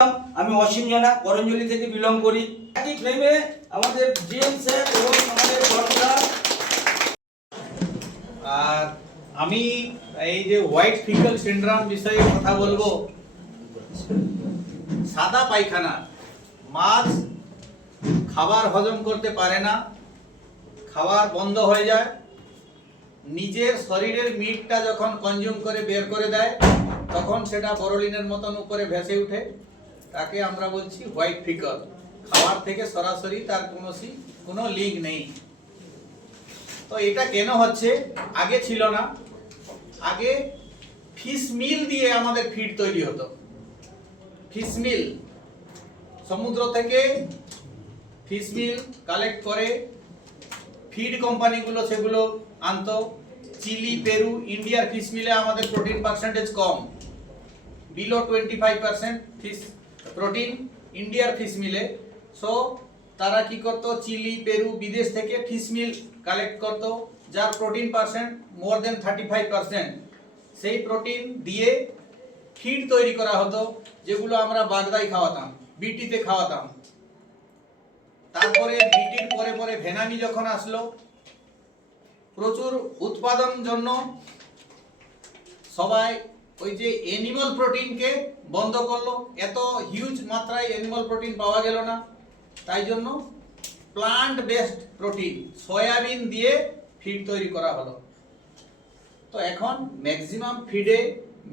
আমি অসীম জানা করঞ্জলি থেকে বিলং করি। একই ফ্রেমে আমাদের জিএম স্যার এবং আমাদের বড়রা। আর আমি এই যে হোয়াইট ফিকল সিনড্রোম বিষয়ে কথা বলবো। সাদা পায়খানা, মাছ খাবার হজম করতে পারে না, খাবার বন্ধ হয়ে যায়, নিজের শরীরের মিটটা যখন কনজিউম করে বের করে দেয় তখন সেটা বরলিনের মতন উপরে ভেসে উঠে, তাকে আমরা বলছি হোয়াইট ফিকল। খাবার থেকে সরাসরি তার কোনো লিঙ্ক নেই। তো এটা কেন হচ্ছে? আগে ছিল না। আগে ফিশ মিল দিয়ে আমাদের ফিড তৈরি হতো। ফিশ মিল, সমুদ্র থেকে ফিশ মিল কালেক্ট করে ফিড কোম্পানিগুলো সেগুলো আনতো। চিলি, পেরু, ইন্ডিয়ার ফিশ মিলে আমাদের প্রোটিন পার্সেন্টেজ কম, বিলো 25% ফিশ প্রোটিন ইন্ডিয়ার ফিশ মিলে। সো তারা কি করতো? চিলি, পেরু, বিদেশ থেকে ফিশ মিল কালেক্ট করতো, যার প্রোটিন পার্সেন্ট মোর দেন 35%। সেই প্রোটিন দিয়ে ফিড তৈরি করা হতো, যেগুলো আমরা বাগদাই খাওয়াতাম, বিটিতে খাওয়াতাম। তারপরে বিটির পরে পরে ভেনামি যখন আসলো, প্রচুর উৎপাদন জন্য সবাই ওই যে অ্যানিমাল প্রোটিনকে বন্ধ করলো। এত হিউজ মাত্রায় অ্যানিমাল প্রোটিন পাওয়া গেল না, তাই জন্য প্লান্ট বেসড প্রোটিন, সয়াবিন দিয়ে ফিড তৈরি করা হলো। তো এখন ম্যাক্সিমাম ফিডে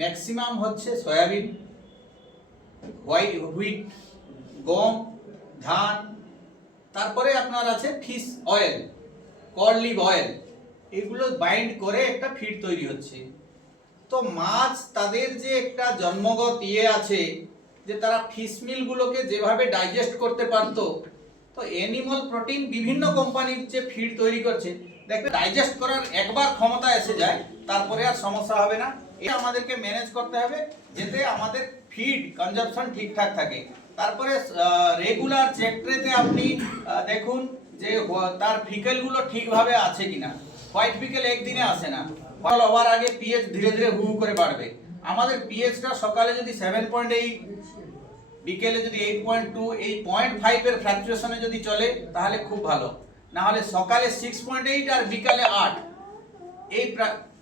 ম্যাক্সিমাম হচ্ছে সয়াবিন, হুইট, গম, ধান, তারপরে আপনার আছে fish oil, cod liver oil. এগুলো বাইন্ড করে একটা ফিড তৈরি হচ্ছে। তো মাছ তাদের যে একটা জন্মগত আছে যে তারা ফিশ মিলগুলোকে যেভাবে ডাইজেস্ট করতে পারতো, তো অ্যানিমাল প্রোটিন বিভিন্ন কোম্পানির যে ফিড তৈরি করছে, দেখবে ডাইজেস্ট করার একবার ক্ষমতা এসে যায়, তারপরে আর সমস্যা হবে না। এটা আমাদেরকে ম্যানেজ করতে হবে যাতে আমাদের ফিড কনজাম্পশন ঠিকঠাক থাকে। তারপরে রেগুলার চেক ট্রেতে আপনি দেখুন যে তার ফিকেলগুলো ঠিকভাবে আছে কিনা। হোয়াইট ফিকেল একদিনে আসে না, ফল হওয়ার আগে পিএইচ ধীরে ধীরে হু করে বাড়বে। আমাদের পিএইচটা সকালে যদি 7.8, বিকেলে যদি 8.2, এই 0.5 এর ফ্ল্যাকচুয়েশনে যদি চলে তাহলে খুব ভালো। না হলে সকালে 6.8 আর বিকালে 8, এই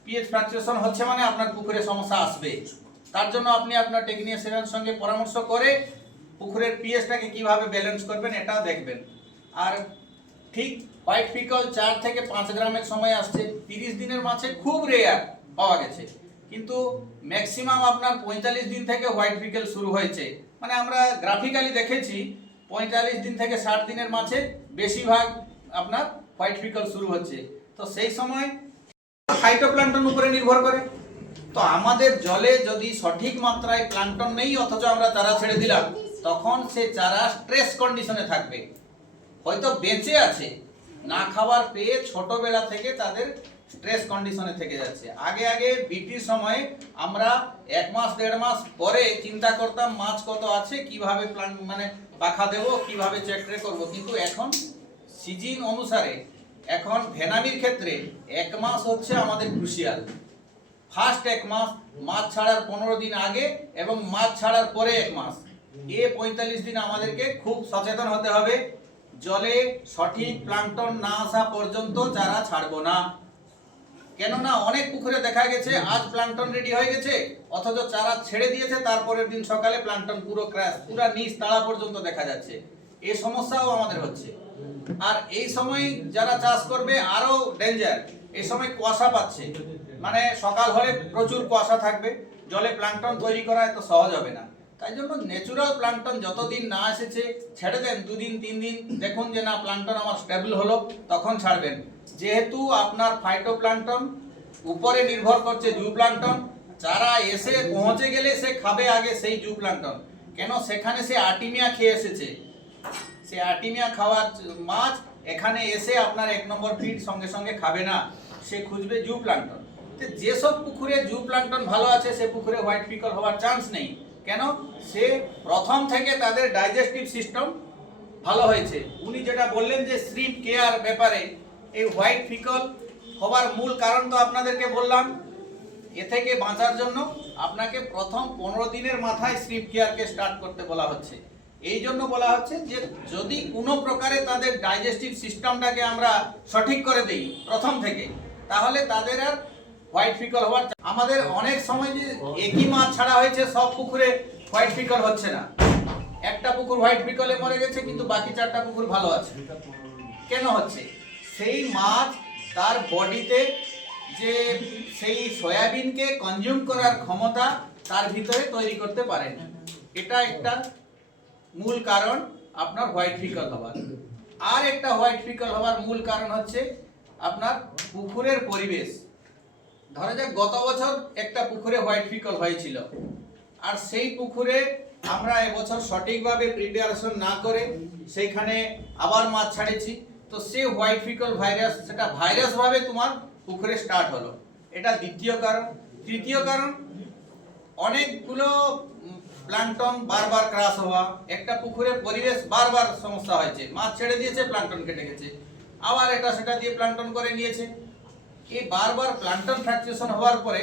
পিএইচ ফ্ল্যাকচুয়েশন হচ্ছে মানে আপনার পুকুরে সমস্যা আসবে। তার জন্য আপনি আপনার টেকনিশিয়ানের সঙ্গে পরামর্শ করে পুকুরের পিএইচটাকে কিভাবে ব্যালেন্স করবেন এটা দেখবেন। আর ঠিক হোয়াইট ফিকল 4 থেকে 5 গ্রামের সময় আসছে। 30 দিনের মাছে খুব রেয়ার পাওয়া গেছে, কিন্তু ম্যাক্সিমাম আপনার 45 দিন থেকে হোয়াইট ফিকল শুরু হয়েছে। মানে আমরা গ্রাফিক্যালি দেখেছি 45 দিন থেকে 60 দিনের মাছে বেশিরভাগ আপনার হোয়াইট ফিকল শুরু হচ্ছে। তো সেই সময় ফাইটোপ্ল্যাঙ্কটন উপরে নির্ভর করে। তো আমাদের জলে যদি সঠিক মাত্রায় প্ল্যাঙ্কটন নেই, অথচ আমরা চারা ছেড়ে দিলাম, তখন সে চারা স্ট্রেস কন্ডিশনে থাকবে। হয়তো বেঁচে আছে, না খাবার পেয়ে ছোটবেলা থেকে তাদের স্ট্রেস কন্ডিশনে থেকে যাচ্ছে। আগে বিটির সময় আমরা 1 মাস 1.5 মাস পরে চিন্তা করতাম মাছ কত আছে, কিভাবে মানে পাখা দেব, কিভাবে চেকট্রে করব। কিন্তু এখন সিজন অনুসারে এখন ভেনামির ক্ষেত্রে 1 মাস হচ্ছে আমাদের ক্রুশিয়াল। ফার্স্ট 1 মাস, মাছ ছাড়ার 15 দিন আগে এবং মাছ ছাড়ার পরে 1 মাস, এই 45 দিন আমাদেরকে খুব সচেতন হতে হবে। জলে সঠিক প্ল্যাঙ্কটন না আসা পর্যন্ত চারা ছাড়বো না। কেননা অনেক পুকুরে দেখা গেছে আজ প্ল্যাঙ্কটন রেডি হয়ে গেছে, অথচ চারা ছেড়ে দিয়েছে, তারপরের দিন সকালে প্ল্যাঙ্কটন পুরো ক্র্যাশ, পুরো নিচ তাড়া পর্যন্ত দেখা যাচ্ছে। এই সমস্যাও আমাদের হচ্ছে। আর এই সময় যারা চাষ করবে আরো ডেঞ্জার, এই সময় কুয়াশা পাচ্ছে, মানে সকাল হলে প্রচুর কুয়াশা থাকবে, জলে প্ল্যাঙ্কটন তৈরি করা এত সহজ হবে না। তাই জন্য ন্যাচুরাল প্ল্যাঙ্কটন যতদিন না এসেছে ছেড়ে দেন, 2 দিন 3 দিন দেখুন যে না প্ল্যাঙ্কটন আমার স্টেবল হলো, তখন ছাড়বেন। যেহেতু আপনার ফাইটোপ্ল্যাঙ্কটন উপরে নির্ভর করছে জুপ্ল্যাঙ্কটন, চারা এসে পৌঁছে গেলে সে খাবে আগে সেই জুপ্ল্যাঙ্কটন। কেন? সেখানে সে আর্টিমিয়া খেয়ে এসেছে, সে আর্টিমিয়া খাওয়ার মাছ এখানে এসে আপনার 1 নম্বর ফিড সঙ্গে সঙ্গে খাবে না, সে খুঁজবে জুপ্ল্যাঙ্কটন। যেসব পুকুরে জুপ্ল্যাঙ্কটন ভালো আছে সে পুকুরে হোয়াইট ফিকল হওয়ার চান্স নেই। কেন? সে প্রথম থেকে তাদের ডাইজেস্টিভ সিস্টেম ভালো হয়েছে। উনি যেটা বললেন যে শ্রিপ কেয়ার ব্যাপারে, এই হোয়াইট ফিকল হওয়ার মূল কারণ তো আপনাদেরকে বললাম, এ থেকে বাঁচার জন্য আপনাকে প্রথম 15 দিনের মাথায় স্ট্রিপ কেয়ারকে স্টার্ট করতে বলা হচ্ছে। এই জন্য বলা হচ্ছে যে যদি কোনো প্রকারে তাদের ডাইজেস্টিভ সিস্টেমটাকে আমরা সঠিক করে দিই প্রথম থেকে, তাহলে তাদের আর হোয়াইট ফিকল হওয়ার আমাদের অনেক সময় যে একই মাছ ছাড়া হয়েছে সব পুকুরে হোয়াইট ফিকল হচ্ছে না। একটা পুকুর হোয়াইট ফিকলে মরে গেছে কিন্তু বাকি 4টা পুকুর ভালো আছে। কেন হচ্ছে? সেই মাছ তার বডিতে যে সেই সয়াবিনকে কনজিউম করার ক্ষমতা তার ভিতরে তৈরি করতে পারে না। এটা একটা মূল কারণ আপনার হোয়াইট ফিকল হওয়ার। আর একটা হোয়াইট ফিকল হওয়ার মূল কারণ হচ্ছে আপনার পুকুরের পরিবেশ। ধরা যাক গত বছর একটা পুকুরে হোয়াইট ফিকল হয়েছিল, আর সেই পুকুরে আমরা এবছর সঠিকভাবে প্রিপারেশন না করে সেইখানে আবার মাছ ছাড়েছি, তো সেই হোয়াইট ফিকল ভাইরাস সেটা ভাইরাস ভাবে তোমার পুকুরে স্টার্ট হলো। এটা দ্বিতীয় কারণ। তৃতীয় কারণ, অনেকগুলো প্লাঙ্কটন বারবার ক্রাশ হওয়া। একটা পুকুরের পরিবেশ বারবার সমস্যা হয়েছে, মাছ ছেড়ে দিয়েছে, প্লাঙ্কটন কেটে গেছে, আবার এটা সেটা দিয়ে প্লাঙ্কটন করে নিয়েছে। এই বারবার প্লাঙ্কটন ফ্রাকচুয়েশন হওয়ার পরে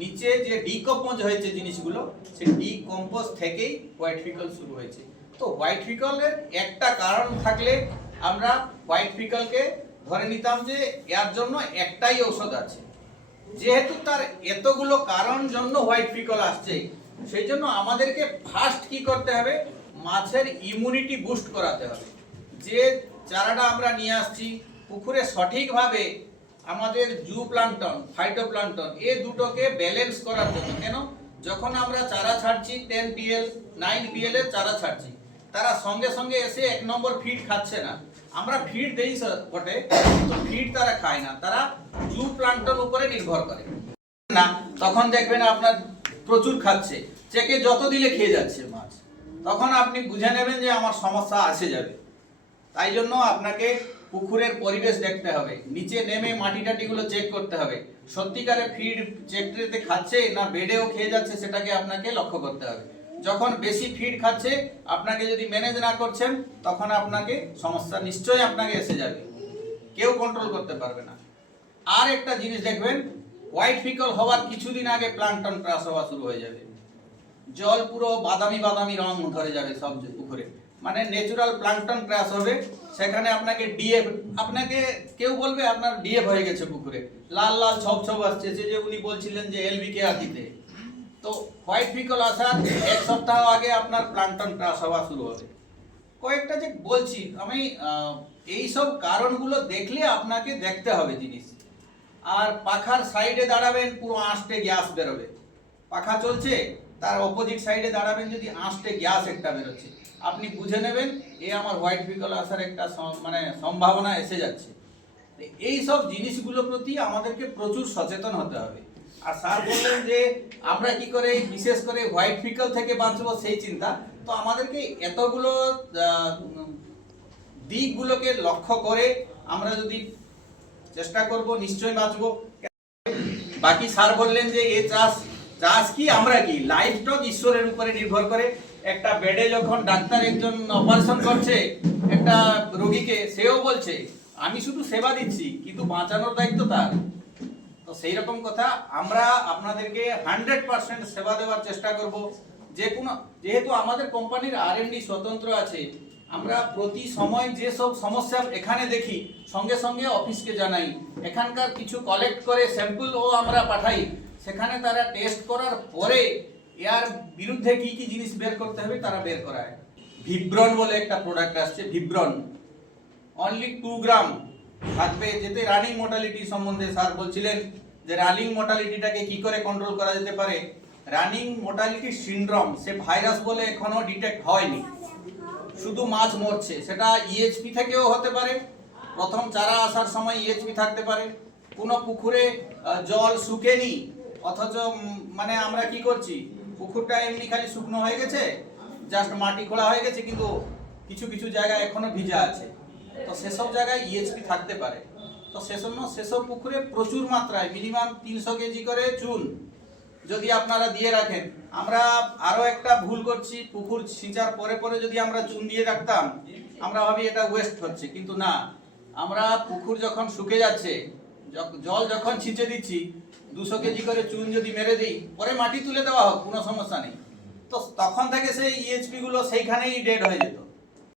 নিচে যে ডিকম্পোজ হয়েছে জিনিসগুলো, সেই ডিকম্পোজ থেকেই হোয়াইট ফিকল শুরু হয়েছে। তো হোয়াইট ফিকলের একটা কারণ থাকলে আমরা হোয়াইট ফিকলকে ধরে নিতাম যে এর জন্য একটাই ঔষধ আছে। যেহেতু তার এতগুলো কারণ জন্য হোয়াইট ফিকল আসছে, সেই জন্য আমাদেরকে ফার্স্ট কি করতে হবে, মাছের ইমিউনিটি বুস্ট করাতে হবে। যে চারাটা আমরা নিয়ে আসছি পুকুরে সঠিকভাবে আমাদের জু প্লাঙ্কটন, ফাইটোপ্লাঙ্কটন এই দুটোকে ব্যালেন্স করার জন্য। কেন? যখন আমরা চারা ছাড়ছি 10 PL 9 PL এর চারা ছাড়ছি, তারা সঙ্গে সঙ্গে এসে 1 নম্বর ফিড খাচ্ছে না। আমরা ফিড দেই বটে, তো ফিড তারা খায় না, তারা জু প্লাঙ্কটন উপরে নির্ভর করে না। তখন দেখবেন আপনার প্রচুর খাচ্ছে, চেকে যত দিলে খেয়ে যাচ্ছে মাছ, তখন আপনি বুঝে নেবেন যে আমার সমস্যা আসে যাবে। তাই জন্য আপনাকে পুকুরের পরিবেশ দেখতে হবে, নিচে নেমে মাটি টাটিগুলো চেক করতে হবে, সত্যিকারে ফিড চেক ট্রেতে খাচ্ছে না বেডেও খেয়ে যাচ্ছে সেটাকে আপনাকে লক্ষ্য করতে হবে। যখন বেশি ফিড খাচ্ছে আপনাকে যদি ম্যানেজ না করছেন, তখন আপনাকে সমস্যা নিশ্চয়ই আপনাকে এসে যাবে, কেউ কন্ট্রোল করতে পারবে না। আর একটা জিনিস দেখবেন, হোয়াইট ফিকল হওয়ার কিছুদিন আগে প্লাঙ্কটন ক্রাশ হওয়া শুরু হয়ে যাবে। জল পুরো বাদামি বাদামি রং ধরে যাবে সব পুকুরে, মানে ন্যাচুরাল প্লাঙ্কটন ক্রাশ হবে। সেখানে আপনাকে ডিএফ, আপনাকে কেউ বলবে আপনার ডিএফ হয়ে গেছে পুকুরে, লাল লাল ছপ ছপ আসছে, যে উনি বলছিলেন যে এলবিকে দিতে। তো হোয়াইট ফিকল আসার 1 সপ্তাহ আগে আপনার প্লাঙ্কটন ক্রাশ হওয়া শুরু হবে। কয়েকটা যে বলছি আমি, এই সব কারণগুলো দেখলে আপনাকে দেখতে হবে জিনিস। আর পাখার সাইডে দাঁড়াবেন, পুরো আঁশটে গ্যাস বেরোবে। পাখা চলছে, তার অপোজিট সাইডে দাঁড়াবেন, যদি আঁশটে গ্যাস একটা বেরোচ্ছে, আপনি বুঝে নেবেন এ আমার হোয়াইট ফিকল আসার একটা মানে সম্ভাবনা এসে যাচ্ছে। এই সব জিনিসগুলো প্রতি আমাদেরকে প্রচুর সচেতন হতে হবে। আর স্যার বললেন যে আমরা কি করে বিশেষ করে হোয়াইট ফিকল থেকে বাঁচবো সেই চিন্তা, তো আমাদেরকে এতগুলো দিকগুলোকে লক্ষ্য করে আমরা যদি চেষ্টা করব নিশ্চয়ই বাঁচবো। বাকি স্যার বললেন যে এই চাষ কি আমরা কি লাইফ স্টক ঈশ্বরের উপরে নির্ভর করে। একটা বেডে যখন ডাক্তার একজন অপারেশন করছে একটা রোগীকে, সেও বলছে আমি শুধু সেবা দিচ্ছি কিন্তু বাঁচানোর দায়িত্ব তার। তো সেই রকম কথা, আমরা আপনাদেরকে 100% সেবা দেওয়ার চেষ্টা করব। যে কোনো, যেহেতু আমাদের কোম্পানির R&D স্বতন্ত্র আছে, আমরা প্রতি সময় যে সব সমস্যা এখানে দেখি সঙ্গে সঙ্গে অফিসকে জানাই। এখানকার কিছু কালেক্ট করে স্যাম্পলও আমরা পাঠাই, সেখানে তারা টেস্ট করার পরে এর বিরুদ্ধে কি কি জিনিস বের করতে হবে তারা বের করায়। ভিব্রন বলে একটা প্রোডাক্ট আসছে, ভিব্রন অনলি 2 গ্রাম থাকবে। যেতে রানিং মোর্টালিটি সম্বন্ধে স্যার বলছিলেন যে রানিং মোর্টালিটিটাকে কি করে কন্ট্রোল করা যেতে পারে। রানিং মোর্টালিটি সিনড্রোম সে ভাইরাস বলে এখনো ডিটেক্ট হয়নি, শুধু মাছ মরছে। সেটা ইএইচপি থেকেও হতে পারে, প্রথম চারা আসার সময় ইএইচপি থাকতে পারে, কোনো পুকুরে জল শুকেনি অথচ মানে আমরা কি করছি, পুকুরটা এমনি খালি শুকনো হয়ে গেছে, জাস্ট মাটি খোলা হয়ে গেছে, কিন্তু কিছু কিছু জায়গায় এখনো ভিজা আছে, তো সেসব জায়গায় ইএইচপি থাকতে পারে। তো সেসব পুকুরে প্রচুর মাত্রায় মিনিমাম 300 কেজি করে চুন যদি আপনারা দিয়ে রাখেন। আমরা আরো একটা ভুল করছি, পুকুর ছিঁচার পরে পরে যদি আমরা চুন দিয়ে রাখতাম, আমরা ভাবি এটা ওয়েস্ট হচ্ছে, কিন্তু না, আমরা পুকুর যখন শুকে যাচ্ছে, জল যখন ছিঁচে দিচ্ছি, 200 কেজি করে চুন যদি মেরে দিই, পরে মাটি তুলে দেওয়া হোক, কোনো সমস্যা নেই। তো তখন থেকে সেই ইএইচপি গুলো সেইখানেই ডেড হয়ে যেত।